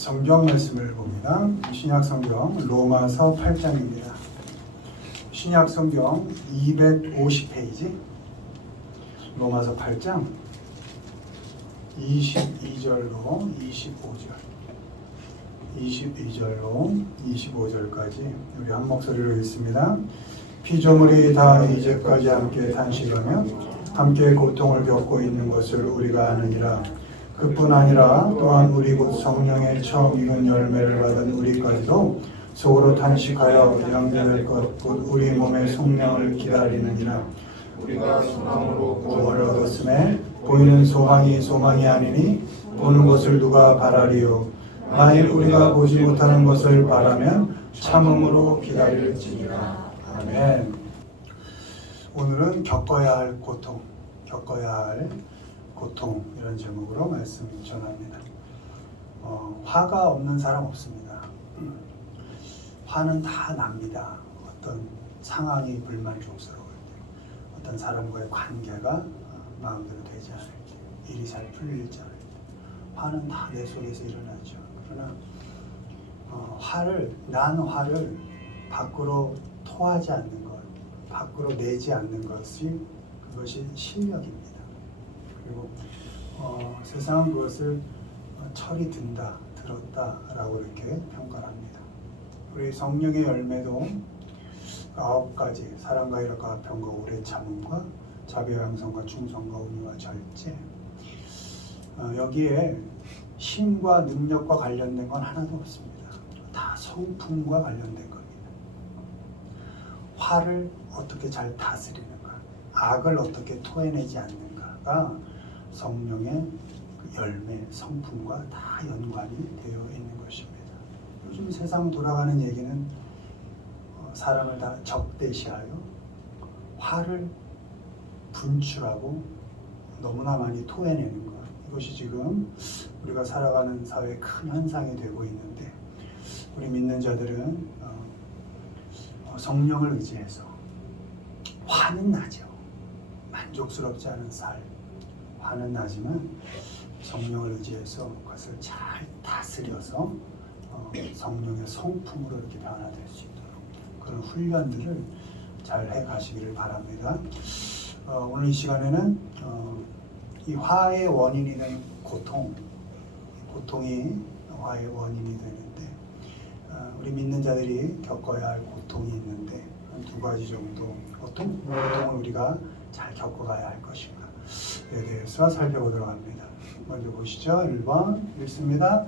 성경 말씀을 봅니다. 신약 성경 로마서 8장입니다. 신약 성경 250페이지 로마서 8장 22절로 22절로 25절까지 우리 한 목소리로 읽습니다. 피조물이 다 이제까지 함께 탄식하며 함께 고통을 겪고 있는 것을 우리가 아느니라. 그뿐 아니라 또한 우리 곧 성령의 처음 익은 열매를 받은 우리까지도 속으로 탄식하여 양되될 것 곧 우리 몸의 속량을 기다리느니라. 우리가 소망으로 구원을 얻었음에 보이는 소망이 아니니 보는 것을 누가 바라리요. 만일 우리가 보지 못하는 것을 바라면 참음으로 기다릴지니라. 아멘. 오늘은 겪어야 할 고통 이런 제목으로 말씀 전합니다. 화가 없는 사람 없습니다. 화는 다 납니다. 어떤 상황이 불만족스러울 때, 어떤 사람과의 관계가 마음대로 되지 않을 때, 일이 잘 풀리지 않을 때, 화는 다 내 속에서 일어나죠. 그러나 난 화를 밖으로 토하지 않는 것, 밖으로 내지 않는 그것이 실력입니다. 그리고 세상은 그것을 철이 들었다라고 이렇게 평가를 합니다. 우리 성령의 열매도 9가지, 사랑과 희락과 화평과 오래 참음과 자비와 양선과 충성과 온유와 절제. 여기에 힘과 능력과 관련된 건 하나도 없습니다. 다 성품과 관련된 겁니다. 화를 어떻게 잘 다스리는가, 악을 어떻게 토해내지 않는가가 성령의 그 열매, 성품과 다 연관이 되어 있는 것입니다. 요즘 세상 돌아가는 얘기는 사람을 다 적대시하여 화를 분출하고 너무나 많이 토해내는 것, 이것이 지금 우리가 살아가는 사회의 큰 현상이 되고 있는데, 우리 믿는 자들은 성령을 의지해서 화는 나죠. 만족스럽지 않은 삶, 화는 나지만 성령을 의지해서 그것을 잘 다스려서 성령의 성품으로 이렇게 변화될 수 있도록 그런 훈련들을 잘 해가시기를 바랍니다. 오늘 이 시간에는 이 화의 원인이 되는 고통이 화의 원인이 되는데, 우리 믿는 자들이 겪어야 할 고통이 있는데 한 2가지 정도 고통을 우리가 잘 겪어가야 할 것인가에 대해서 살펴보도록 합니다. 먼저 보시죠. 1번 읽습니다.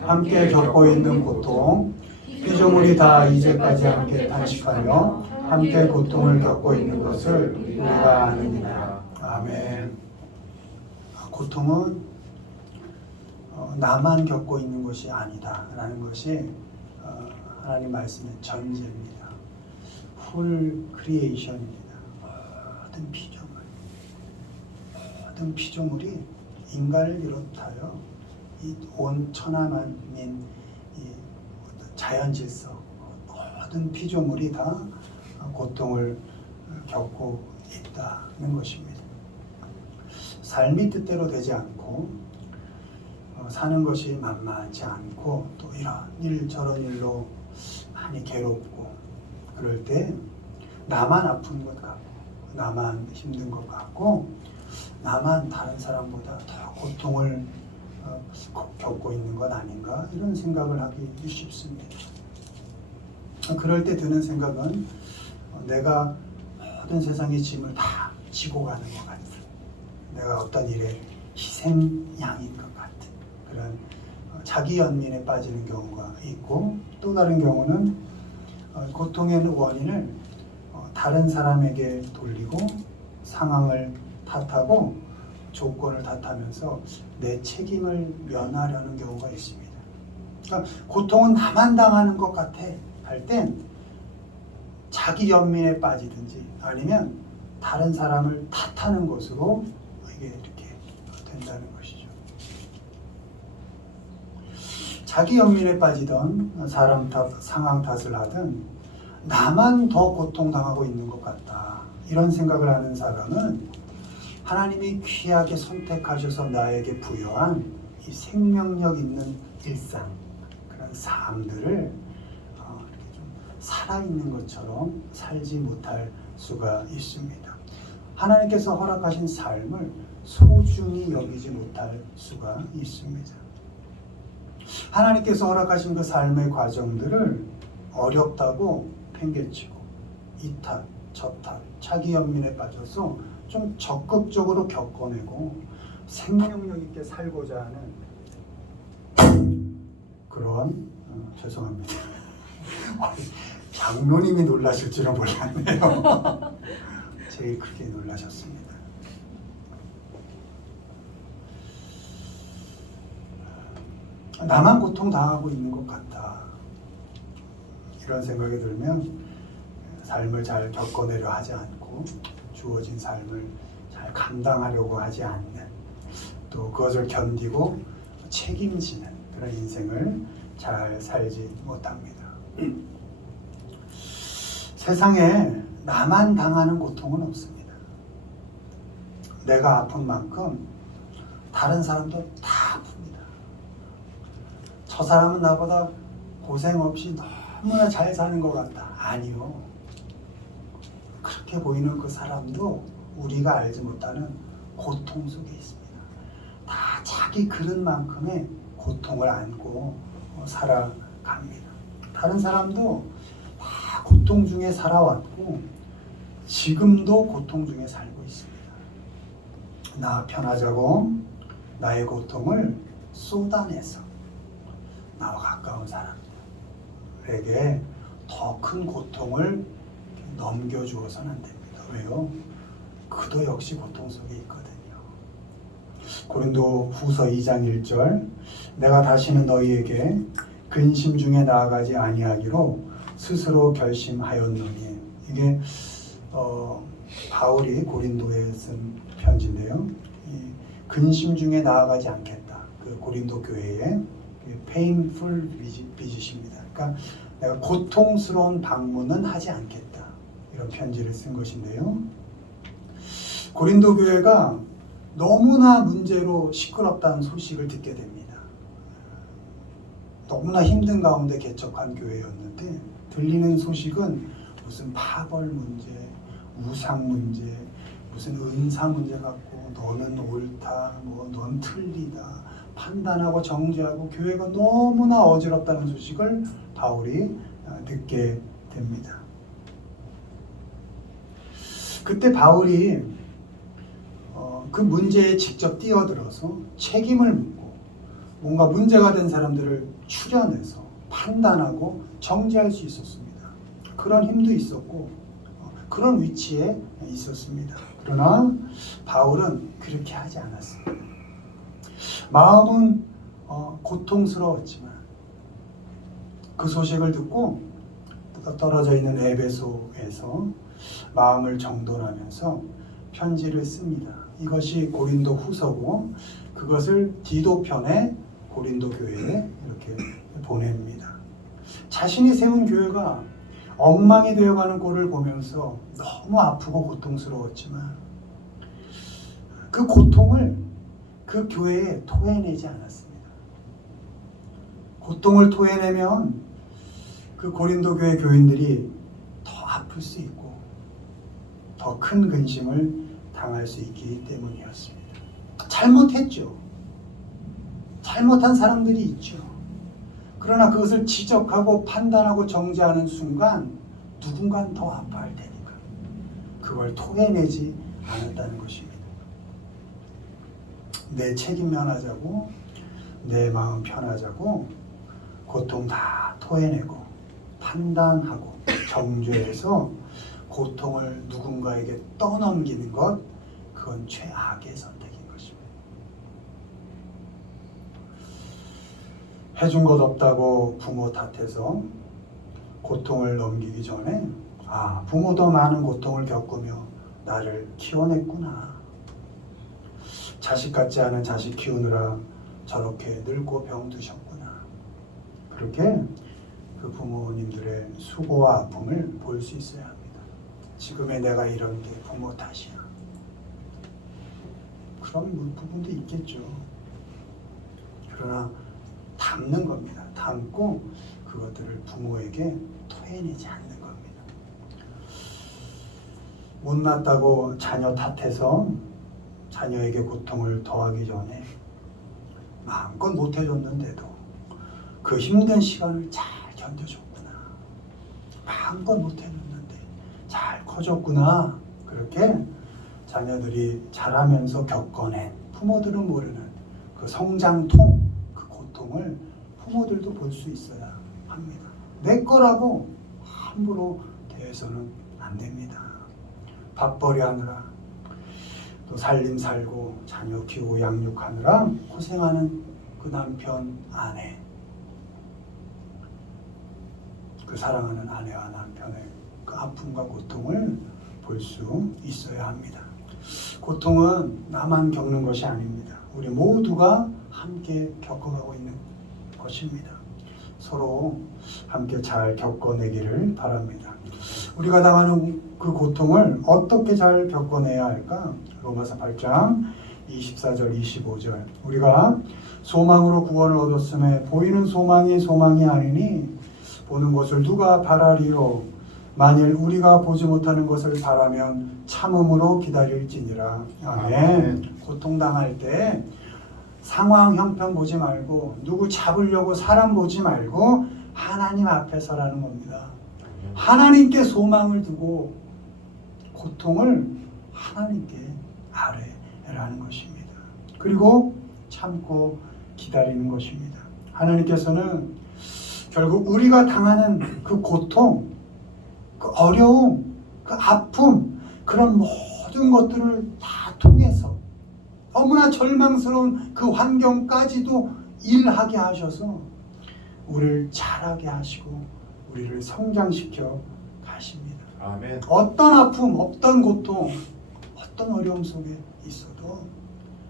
함께 겪고 있는 고통. 피조물이 다 이제까지 함께 탄식하며 함께 고통을 겪고 있는 것을 우리가 아느니라. 아멘. 고통은 나만 겪고 있는 것이 아니다라는 것이 하나님 말씀의 전제입니다. 풀 크리에이션입니다. 모든 피조물이 인간을 비롯하여 이 온 천하만민, 이 자연 질서, 모든 피조물이 다 고통을 겪고 있다는 것입니다. 삶이 뜻대로 되지 않고 사는 것이 만만치 않고 또 이런 일 저런 일로 많이 괴롭고, 그럴 때 나만 아픈 것 같고 나만 힘든 것 같고 나만 다른 사람보다 더 고통을 겪고 있는 것 아닌가, 이런 생각을 하기 쉽습니다. 그럴 때 드는 생각은 내가 모든 세상의 짐을 다 지고 가는 것 같은, 내가 어떤 일에 희생양인 것 같은 그런 자기 연민에 빠지는 경우가 있고, 또 다른 경우는 고통의 원인을 다른 사람에게 돌리고 상황을 탓하고 조건을 탓하면서 내 책임을 면하려는 경우가 있습니다. 그러니까 고통은 나만 당하는 것 같아 할 땐 자기 연민에 빠지든지 아니면 다른 사람을 탓하는 것으로 이게 이렇게 된다는 것이죠. 자기 연민에 빠지던 사람 탓, 상황 탓을 하든 나만 더 고통당하고 있는 것 같다, 이런 생각을 하는 사람은 하나님이 귀하게 선택하셔서 나에게 부여한 이 생명력 있는 일상, 그런 삶들을 이렇게 좀 살아있는 것처럼 살지 못할 수가 있습니다. 하나님께서 허락하신 삶을 소중히 여기지 못할 수가 있습니다. 하나님께서 허락하신 그 삶의 과정들을 어렵다고 팽개치고 이탓, 저탓, 자기 연민에 빠져서 좀 적극적으로 겪어내고 생명력 있게 살고자 하는 그런 죄송합니다. 장로님이 놀라실 줄은 몰랐네요. 제일 크게 놀라셨습니다. 나만 고통당하고 있는 것 같다. 이런 생각이 들면 삶을 잘 겪어내려 하지 않고 주어진 삶을 잘 감당하려고 하지 않는, 또 그것을 견디고 책임지는 그런 인생을 잘 살지 못합니다. 세상에 나만 당하는 고통은 없습니다. 내가 아픈 만큼 다른 사람도 다 아픕니다. 저 사람은 나보다 고생 없이 너무나 잘 사는 것 같다. 아니요. 그렇게 보이는 그 사람도 우리가 알지 못하는 고통 속에 있습니다. 다 자기 그릇만큼의 고통을 안고 살아갑니다. 다른 사람도 다 고통 중에 살아왔고 지금도 고통 중에 살고 있습니다. 나 편하자고 나의 고통을 쏟아내서 나와 가까운 사람들에게 더 큰 고통을 넘겨주어서는 안 됩니다. 왜요? 그도 역시 고통 속에 있거든요. 고린도 후서 2장 1절 내가 다시는 너희에게 근심 중에 나아가지 아니하기로 스스로 결심하였노니, 이게 바울이 고린도에 쓴 편지인데요. 이 근심 중에 나아가지 않겠다. 그 고린도 교회의 painful visit입니다. 그러니까 내가 고통스러운 방문은 하지 않겠다. 이런 편지를 쓴 것인데요. 고린도 교회가 너무나 문제로 시끄럽다는 소식을 듣게 됩니다. 너무나 힘든 가운데 개척한 교회였는데 들리는 소식은 무슨 파벌 문제, 우상 문제, 무슨 은사 문제 갖고 너는 옳다, 넌 틀리다, 판단하고 정죄하고 교회가 너무나 어지럽다는 소식을 바울이 듣게 됩니다. 그때 바울이 그 문제에 직접 뛰어들어서 책임을 묻고 뭔가 문제가 된 사람들을 추려내서 판단하고 정죄할 수 있었습니다. 그런 힘도 있었고 그런 위치에 있었습니다. 그러나 바울은 그렇게 하지 않았습니다. 마음은 고통스러웠지만 그 소식을 듣고 떨어져 있는 에베소에서 마음을 정돈하면서 편지를 씁니다. 이것이 고린도 후서고 그것을 디도편에 고린도 교회에 이렇게 보냅니다. 자신이 세운 교회가 엉망이 되어가는 꼴을 보면서 너무 아프고 고통스러웠지만 그 고통을 그 교회에 토해내지 않았습니다. 고통을 토해내면 그 고린도 교회 교인들이 더 아플 수 있고 더 큰 근심을 당할 수 있기 때문이었습니다. 잘못했죠. 잘못한 사람들이 있죠. 그러나 그것을 지적하고 판단하고 정죄하는 순간 누군가는 더 아파할 테니까 그걸 토해내지 않았다는 것입니다. 내 책임 면하자고 내 마음 편하자고 고통 다 토해내고 판단하고 정죄해서 고통을 누군가에게 떠넘기는 것, 그건 최악의 선택인 것입니다. 해준 것 없다고 부모 탓해서 고통을 넘기기 전에 부모도 많은 고통을 겪으며 나를 키워냈구나. 자식 같지 않은 자식 키우느라 저렇게 늙고 병드셨구나. 그렇게 그 부모님들의 수고와 아픔을 볼 수 있어야 합니다. 지금의 내가 이런 게 부모 탓이야. 그런 부분도 있겠죠. 그러나 다 담는 겁니다. 담고 그것들을 부모에게 토해내지 않는 겁니다. 못났다고 자녀 탓해서 자녀에게 고통을 더하기 전에 마음껏 못해줬는데도 그 힘든 시간을 잘 견뎌줬구나. 마음껏 못해줬는데 잘 커졌구나. 그렇게 자녀들이 자라면서 겪어낸 부모들은 모르는 그 성장통, 그 고통을 부모들도 볼 수 있어야 합니다. 내 거라고 함부로 대해서는 안 됩니다. 밥벌이 하느라 또 살림 살고 자녀 키우고 양육하느라 고생하는 그 남편, 아내, 그 사랑하는 아내와 남편의 그 아픔과 고통을 볼 수 있어야 합니다. 고통은 나만 겪는 것이 아닙니다. 우리 모두가 함께 겪어가고 있는 것입니다. 서로 함께 잘 겪어내기를 바랍니다. 우리가 당하는 그 고통을 어떻게 잘 겪어내야 할까? 로마서 8장 24절 25절 우리가 소망으로 구원을 얻었음에 보이는 소망이 소망이 아니니 보는 것을 누가 바라리요? 만일 우리가 보지 못하는 것을 바라면 참음으로 기다릴지니라. 아멘. 고통당할 때 상황 형편 보지 말고 누구 잡으려고 사람 보지 말고 하나님 앞에 서라는 겁니다. 하나님께 소망을 두고 고통을 하나님께 아뢰라는 것입니다. 그리고 참고 기다리는 것입니다. 하나님께서는 결국 우리가 당하는 그 고통, 그 어려움, 그 아픔, 그런 모든 것들을 다 통해서 너무나 절망스러운 그 환경까지도 일하게 하셔서 우리를 자라게 하시고 우리를 성장시켜 가십니다. 아멘. 어떤 아픔, 어떤 고통, 어떤 어려움 속에 있어도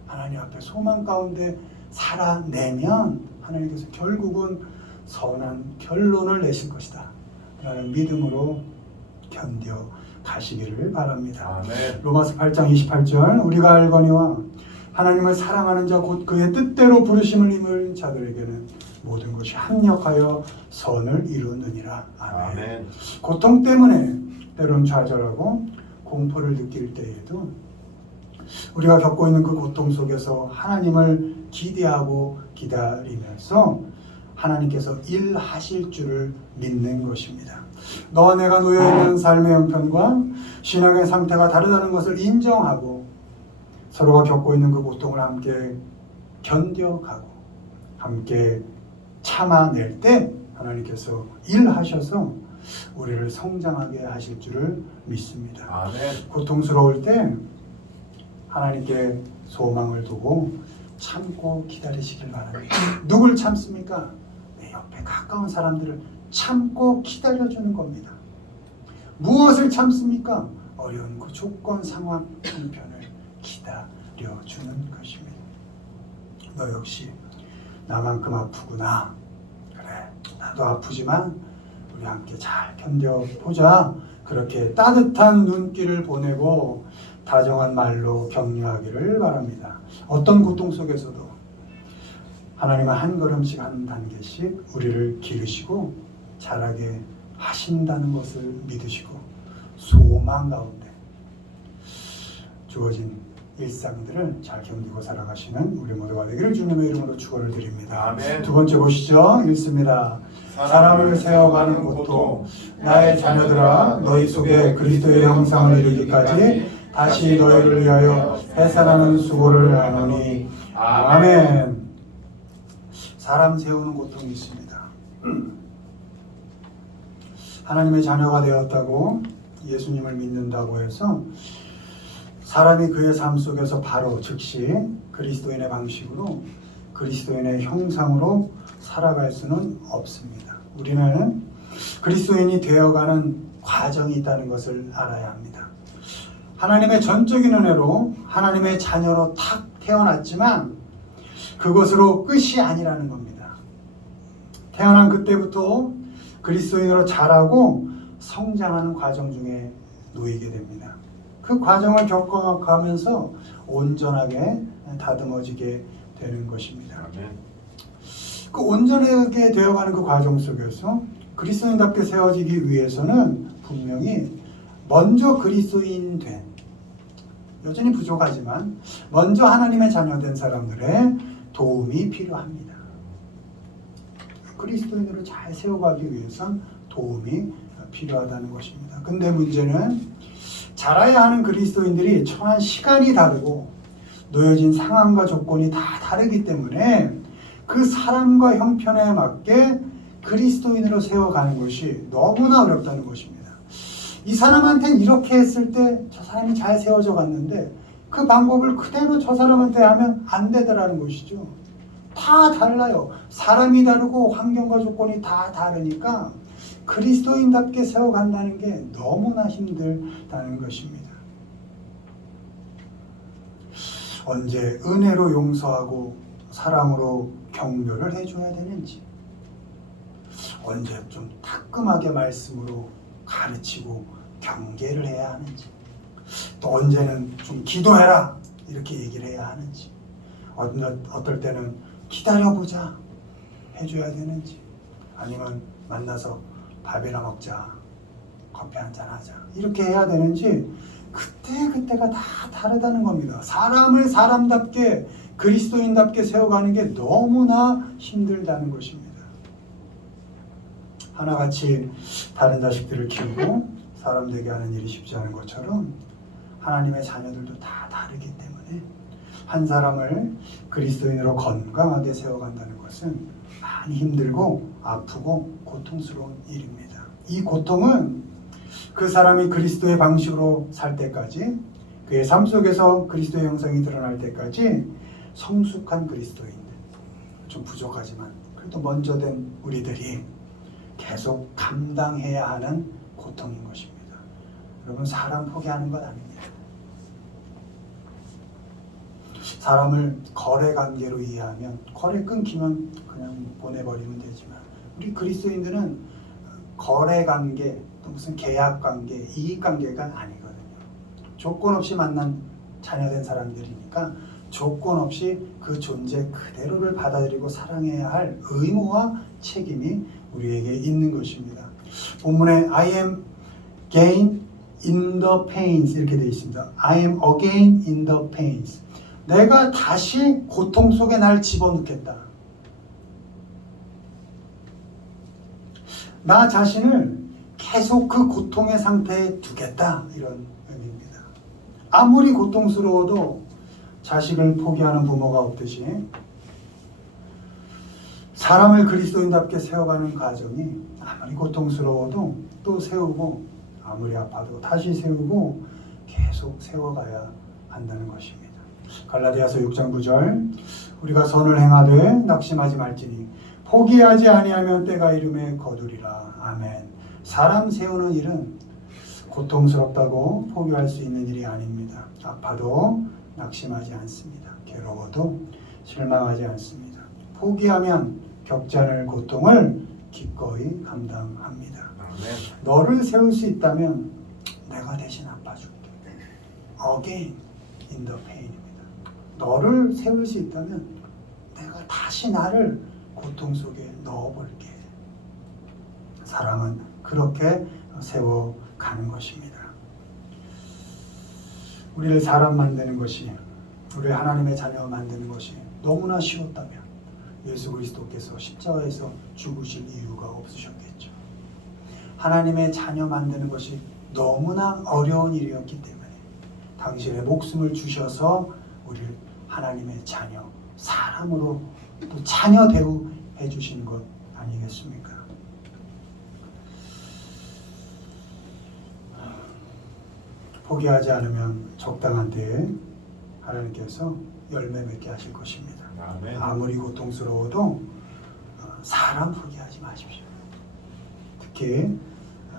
하나님 앞에 소망 가운데 살아내면 하나님께서 결국은 선한 결론을 내실 것이다 라는 믿음으로 견뎌 가시기를 바랍니다. 아멘. 로마서 8장 28절 우리가 알거니와 하나님을 사랑하는 자 곧 그의 뜻대로 부르심을 입은 자들에게는 모든 것이 합력하여 선을 이루느니라. 아멘. 아멘. 고통 때문에 때론 좌절하고 공포를 느낄 때에도 우리가 겪고 있는 그 고통 속에서 하나님을 기대하고 기다리면서 하나님께서 일하실 줄을 믿는 것입니다. 너와 내가 놓여있는 삶의 형편과 신앙의 상태가 다르다는 것을 인정하고 서로가 겪고 있는 그 고통을 함께 견뎌가고 함께 참아낼 때 하나님께서 일하셔서 우리를 성장하게 하실 줄을 믿습니다. 아멘. 고통스러울 때 하나님께 소망을 두고 참고 기다리시길 바랍니다. 누굴 참습니까? 내 옆에 가까운 사람들을 참고 기다려주는 겁니다. 무엇을 참습니까? 어려운 그 조건 상황 형편을 기다려주는 것입니다. 너 역시 나만큼 아프구나. 그래, 나도 아프지만 우리 함께 잘 견뎌보자. 그렇게 따뜻한 눈길을 보내고 다정한 말로 격려하기를 바랍니다. 어떤 고통 속에서도 하나님은 한 걸음씩 한 단계씩 우리를 기르시고 자라게 하신다는 것을 믿으시고 소망 가운데 주어진 일상들을 잘 견디고 살아가시는 우리 모두가 되기를 주님의 이름으로 축원을 드립니다. 아멘. 두 번째 보시죠. 읽습니다. 사람을 세워가는 고통, 나의 자녀들아 너희 속에 그리스도의 형상을 이루기까지 다시 너희를 위하여 해산하는 수고를 하노니. 아멘. 사람 세우는 고통이 있습니다. 하나님의 자녀가 되었다고 예수님을 믿는다고 해서 사람이 그의 삶 속에서 바로 즉시 그리스도인의 방식으로 그리스도인의 형상으로 살아갈 수는 없습니다. 우리는 그리스도인이 되어가는 과정이 있다는 것을 알아야 합니다. 하나님의 전적인 은혜로 하나님의 자녀로 탁 태어났지만 그것으로 끝이 아니라는 겁니다. 태어난 그때부터 그리스도인으로 자라고 성장하는 과정 중에 놓이게 됩니다. 그 과정을 겪어가면서 온전하게 다듬어지게 되는 것입니다. 아멘. 그 온전하게 되어가는 그 과정 속에서 그리스도인답게 세워지기 위해서는 분명히 먼저 그리스도인 된, 여전히 부족하지만 먼저 하나님의 자녀된 사람들의 도움이 필요합니다. 그리스도인으로 잘 세워가기 위해선 도움이 필요하다는 것입니다. 근데 문제는 자라야 하는 그리스도인들이 처한 시간이 다르고 놓여진 상황과 조건이 다 다르기 때문에 그 사람과 형편에 맞게 그리스도인으로 세워가는 것이 너무나 어렵다는 것입니다. 이 사람한테는 이렇게 했을 때 저 사람이 잘 세워져 갔는데 그 방법을 그대로 저 사람한테 하면 안 되더라는 것이죠. 다 달라요. 사람이 다르고 환경과 조건이 다 다르니까 그리스도인답게 세워간다는 게 너무나 힘들다는 것입니다. 언제 은혜로 용서하고 사랑으로 격려를 해줘야 되는지, 언제 좀 따끔하게 말씀으로 가르치고 경계를 해야 하는지, 또 언제는 좀 기도해라 이렇게 얘기를 해야 하는지, 어떨 때는 기다려보자 해줘야 되는지, 아니면 만나서 밥이나 먹자, 커피 한잔 하자 이렇게 해야 되는지, 그때가 다 다르다는 겁니다. 사람을 사람답게 그리스도인답게 세워가는 게 너무나 힘들다는 것입니다. 하나같이 다른 자식들을 키우고 사람 되게 하는 일이 쉽지 않은 것처럼 하나님의 자녀들도 다 다르기 때문에 한 사람을 그리스도인으로 건강하게 세워간다는 것은 많이 힘들고 아프고 고통스러운 일입니다. 이 고통은 그 사람이 그리스도의 방식으로 살 때까지, 그의 삶 속에서 그리스도의 형상이 드러날 때까지 성숙한 그리스도인, 좀 부족하지만 그래도 먼저 된 우리들이 계속 감당해야 하는 고통인 것입니다. 여러분, 사람 포기하는 것 아닙니다. 사람을 거래 관계로 이해하면, 거래 끊기면 그냥 보내버리면 되지만, 우리 그리스도인들은 거래 관계, 또 무슨 계약 관계, 이익 관계가 아니거든요. 조건 없이 만난 자녀된 사람들이니까 조건 없이 그 존재 그대로를 받아들이고 사랑해야 할 의무와 책임이 우리에게 있는 것입니다. 본문에 I am again in the pains 이렇게 되어 있습니다. I am again in the pains. 내가 다시 고통 속에 날 집어넣겠다. 나 자신을 계속 그 고통의 상태에 두겠다, 이런 의미입니다. 아무리 고통스러워도 자식을 포기하는 부모가 없듯이 사람을 그리스도인답게 세워가는 과정이 아무리 고통스러워도 또 세우고, 아무리 아파도 다시 세우고 계속 세워가야 한다는 것입니다. 갈라디아서 6장 9절, 우리가 선을 행하되 낙심하지 말지니 포기하지 아니하면 때가 이름에 거두리라. 아멘. 사람 세우는 일은 고통스럽다고 포기할 수 있는 일이 아닙니다. 아파도 낙심하지 않습니다. 괴로워도 실망하지 않습니다. 포기하면 겪지 않을 고통을 기꺼이 감당합니다. 아멘. 너를 세울 수 있다면 내가 대신 아파줄게. Again in the pain입니다. 너를 세울 수 있다면 내가 다시 나를 고통 속에 넣어볼게. 사람은 그렇게 세워가는 것입니다. 우리를 사람 만드는 것이, 우리를 하나님의 자녀 만드는 것이 너무나 쉬웠다면 예수 그리스도께서 십자가에서 죽으실 이유가 없으셨겠죠. 하나님의 자녀 만드는 것이 너무나 어려운 일이었기 때문에 당신의 목숨을 주셔서 우리를 하나님의 자녀, 사람으로 또 자녀 대우해 주신 것 아니겠습니까? 포기하지 않으면 적당한 때에 하나님께서 열매 맺게 하실 것입니다. 아멘. 아무리 고통스러워도 사람 포기하지 마십시오. 특히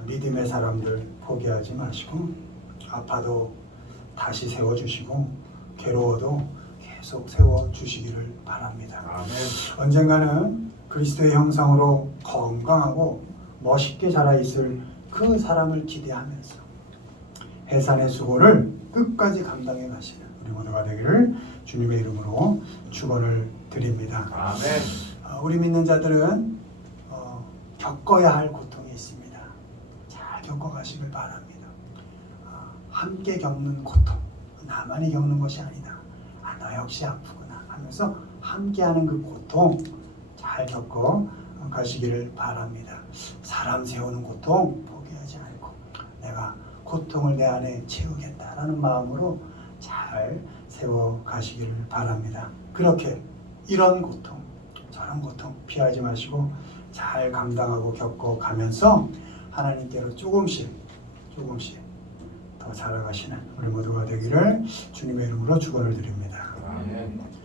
믿음의 사람들 포기하지 마시고, 아파도 다시 세워주시고 괴로워도 계속 세워주시기를 바랍니다. 아멘. 언젠가는 그리스도의 형상으로 건강하고 멋있게 자라있을 그 사람을 기대하면서 해산의 수고를 끝까지 감당해 가시는 우리 모두가 되기를 주님의 이름으로 축원을 드립니다. 아멘. 우리 믿는 자들은 겪어야 할 고통이 있습니다. 잘 겪어가시길 바랍니다. 함께 겪는 고통, 나만이 겪는 것이 아니다. 너 역시 아프구나 하면서 함께하는 그 고통 잘 겪어 가시기를 바랍니다. 사람 세우는 고통 포기하지 않고 내가 고통을 내 안에 채우겠다라는 마음으로 잘 세워 가시기를 바랍니다. 그렇게 이런 고통, 저런 고통 피하지 마시고 잘 감당하고 겪어가면서 하나님께로 조금씩 더 자라가시는 우리 모두가 되기를 주님의 이름으로 축원을 드립니다. 아멘.